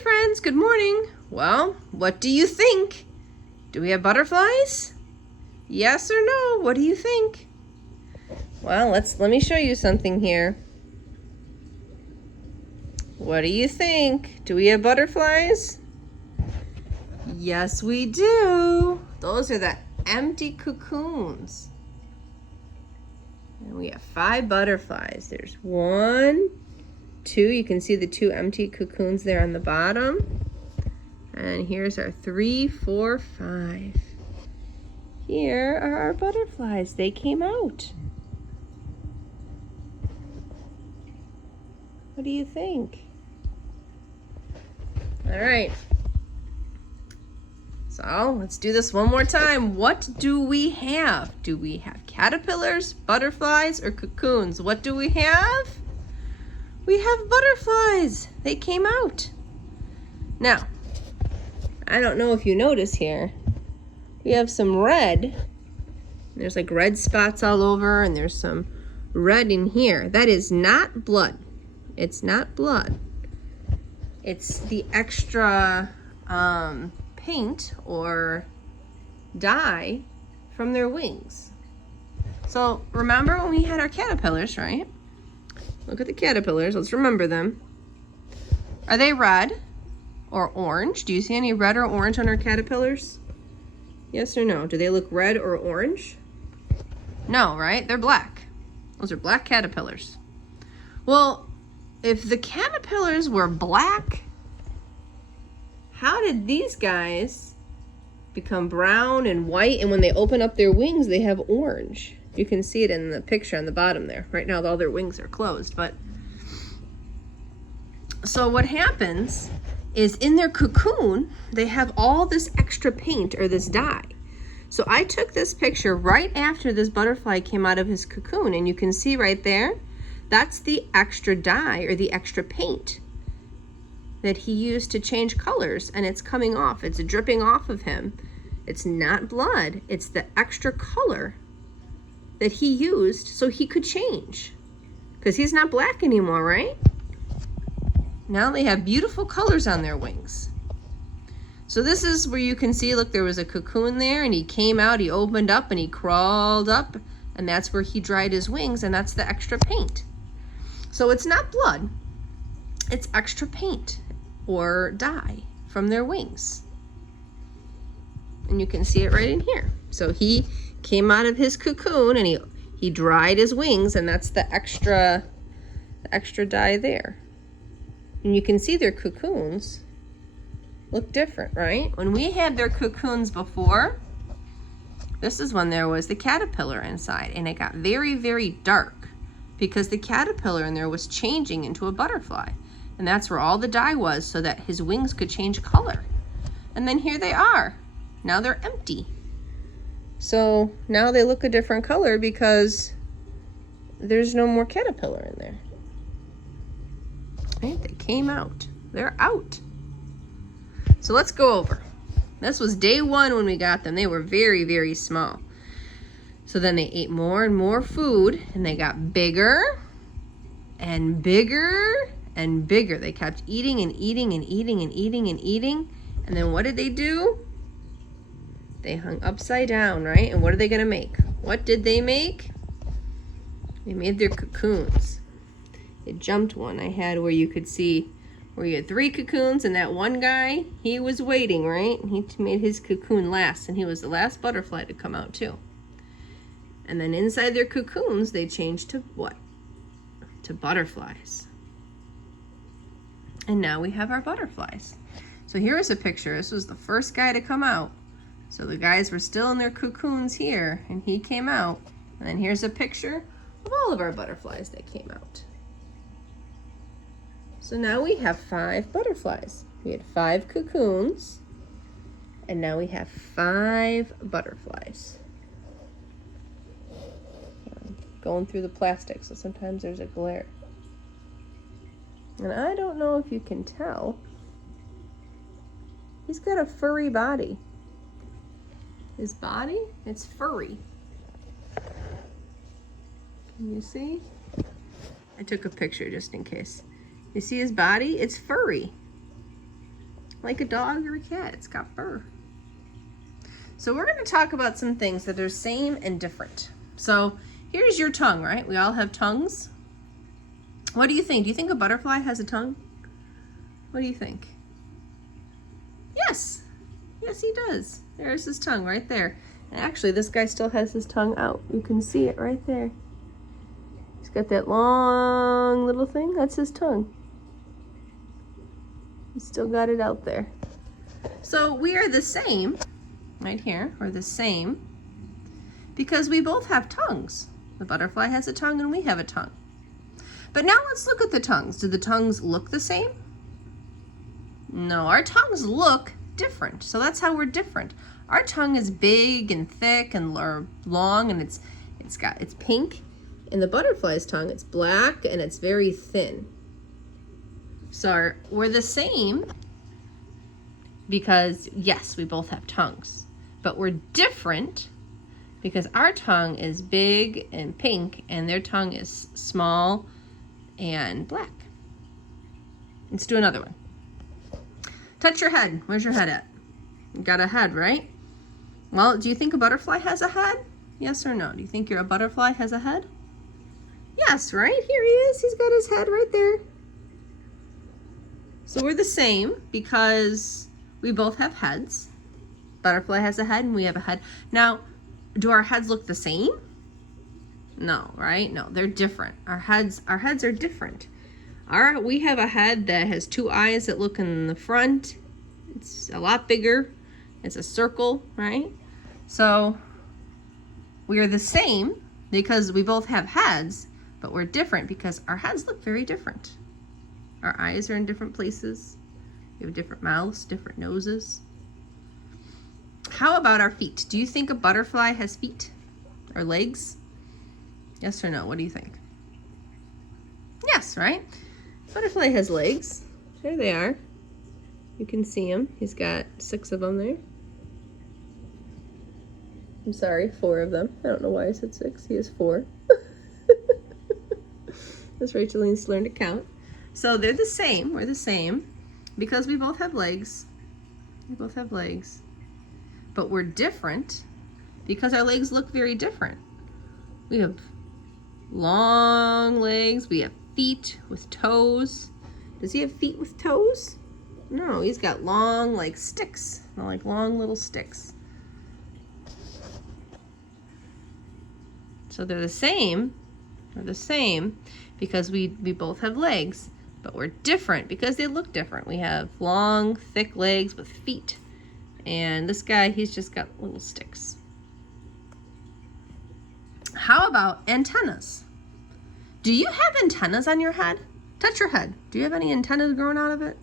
Hi friends, good morning. Well, what do you think? Do we have butterflies? Yes or no? What do you think? Well, let me show you something here. What do you think? Do we have butterflies? Yes, we do. Those are the empty cocoons. And we have 5 butterflies. There's 1, 2. You can see the 2 empty cocoons there on the bottom. And here's our 3, 4, 5. Here are our butterflies. They came out. What do you think? All right. So let's do this one more time. What do we have? Do we have caterpillars, butterflies, or cocoons? What do we have? We have butterflies. They came out. Now, I don't know if you notice here, we have some red. There's like red spots all over, and there's some red in here. That is not blood. It's not blood. It's the extra paint or dye from their wings. So remember when we had our caterpillars, right? Look at the caterpillars. Let's remember them. Are they red or orange? Do you see any red or orange on our caterpillars? Yes or no? Do they look red or orange? No, right? They're black. Those are black caterpillars. Well, if the caterpillars were black, how did these guys become brown and white? And when they open up their wings, they have orange. You can see it in the picture on the bottom there. Right now, all their wings are closed. But so what happens is in their cocoon, they have all this extra paint or this dye. So I took this picture right after this butterfly came out of his cocoon, and you can see right there, that's the extra dye or the extra paint that he used to change colors, and it's coming off. It's dripping off of him. It's not blood. It's the extra color that he used so he could change, because he's not black anymore, right? Now they have beautiful colors on their wings. So this is where you can see, look, there was a cocoon there, and he came out, he opened up, and he crawled up, and that's where he dried his wings, and that's the extra paint. So it's not blood, it's extra paint or dye from their wings. And you can see it right in here. So he came out of his cocoon, and he dried his wings, and that's the extra dye there. And you can see their cocoons look different, right? When we had their cocoons before, this is when there was the caterpillar inside, and it got very, very dark because the caterpillar in there was changing into a butterfly. And that's where all the dye was, so that his wings could change color. And then here they are. Now they're empty. So now they look a different color because there's no more caterpillar in there. Right? They came out. They're out. So let's go over. This was day 1 when we got them. They were very, very small. So then they ate more and more food, and they got bigger and bigger and bigger. They kept eating and eating and eating and eating and eating. And then what did they do? They hung upside down, right? And what are they going to make? What did they make? They made their cocoons. It jumped one I had where you could see where you had 3 cocoons, and that one guy, he was waiting, right? He made his cocoon last, and he was the last butterfly to come out too. And then inside their cocoons, they changed to what? To butterflies. And now we have our butterflies. So here is a picture. This was the first guy to come out. So the guys were still in their cocoons here, and he came out. And then here's a picture of all of our butterflies that came out. So now we have 5 butterflies. We had 5 cocoons, and now we have 5 butterflies. Going through the plastic, so sometimes there's a glare. And I don't know if you can tell, he's got a furry body. His body, it's furry. Can you see? I took a picture just in case. You see his body? It's furry. like a dog or a cat. It's got fur. So we're going to talk about some things that are same and different. So here's your tongue, right? We all have tongues. What do you think? Do you think a butterfly has a tongue? What do you think? Yes. Yes, he does. There's his tongue right there. And actually, this guy still has his tongue out. You can see it right there. He's got that long little thing. That's his tongue. He's still got it out there. So we are the same, right here. We're the same because we both have tongues. The butterfly has a tongue and we have a tongue. But now let's look at the tongues. Do the tongues look the same? No, our tongues look different. So that's how we're different. Our tongue is big and thick and long, and it's pink. And the butterfly's tongue, it's black and it's very thin. So we're the same because, yes, we both have tongues. But we're different because our tongue is big and pink and their tongue is small and black. Let's do another one. Touch your head. Where's your head at? You got a head, right? Well, do you think a butterfly has a head? Yes or no? Do you think a butterfly has a head? Yes, right? Here he is. He's got his head right there. So we're the same because we both have heads. Butterfly has a head and we have a head. Now, do our heads look the same? No, right? No, they're different. Our heads are different. We have a head that has two eyes that look in the front. It's a lot bigger. It's a circle, right? So we are the same because we both have heads, but we're different because our heads look very different. Our eyes are in different places. We have different mouths, different noses. How about our feet? Do you think a butterfly has feet or legs? Yes or no? What do you think? Yes, right? Butterfly has legs. There they are. You can see him. He's got 6 of them there. I'm sorry, 4 of them. I don't know why I said 6. He has 4. Miss Rachel needs to learn to count. So they're the same. We're the same because we both have legs. We both have legs. But we're different because our legs look very different. We have long legs. We have feet with toes. Does he have feet with toes? No, he's got long, like sticks, like long little sticks. So they're the same. They're the same because we both have legs, but we're different because they look different. We have long, thick legs with feet, and this guy, he's just got little sticks. How about antennas? Do you have antennas on your head? Touch your head. Do you have any antennas growing out of it?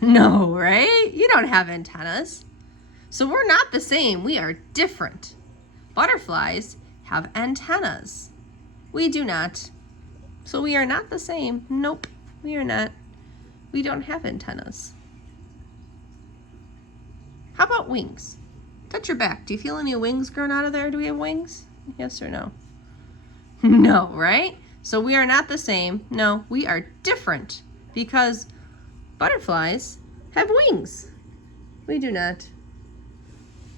No, right? You don't have antennas. So we're not the same. We are different. Butterflies have antennas. We do not. So we are not the same. Nope, we are not. We don't have antennas. How about wings? Touch your back. Do you feel any wings growing out of there? Do we have wings? Yes or no? No, right? So we are not the same. No, we are different because butterflies have wings. We do not.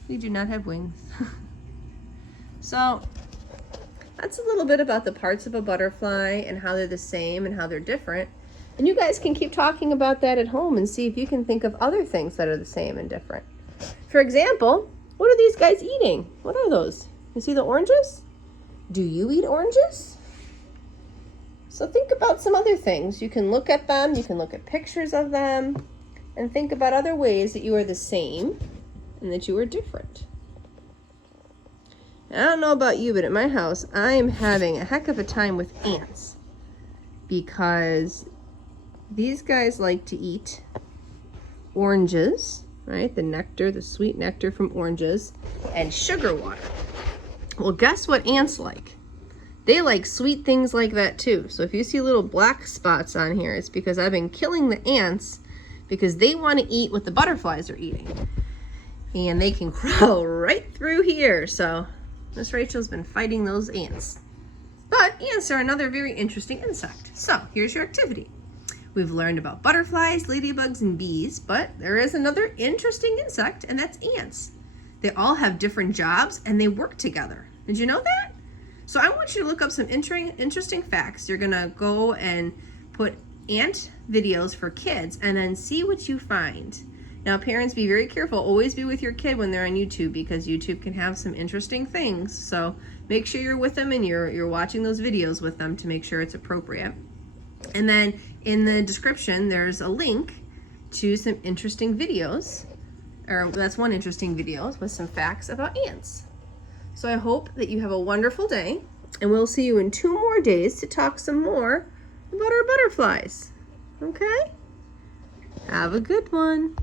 We do not have wings. So that's a little bit about the parts of a butterfly and how they're the same and how they're different. And you guys can keep talking about that at home and see if you can think of other things that are the same and different. For example, what are these guys eating? What are those? You see the oranges? Do you eat oranges? So think about some other things. You can look at them, you can look at pictures of them, and think about other ways that you are the same and that you are different. I don't know about you, but at my house, I'm having a heck of a time with ants because these guys like to eat oranges, right? The nectar, the sweet nectar from oranges, and sugar water. Well, guess what ants like? They like sweet things like that too. So if you see little black spots on here, it's because I've been killing the ants because they want to eat what the butterflies are eating. And they can crawl right through here. So Miss Rachel's been fighting those ants. But ants are another very interesting insect. So here's your activity. We've learned about butterflies, ladybugs, and bees, but there is another interesting insect, and that's ants. They all have different jobs and they work together. Did you know that? So I want you to look up some interesting facts. You're gonna go and put ant videos for kids and then see what you find. Now parents, be very careful. Always be with your kid when they're on YouTube, because YouTube can have some interesting things. So make sure you're with them and you're watching those videos with them to make sure it's appropriate. And then in the description, there's a link to some interesting videos, or that's one interesting video with some facts about ants. So I hope that you have a wonderful day, and we'll see you in 2 more days to talk some more about our butterflies. Okay? Have a good one.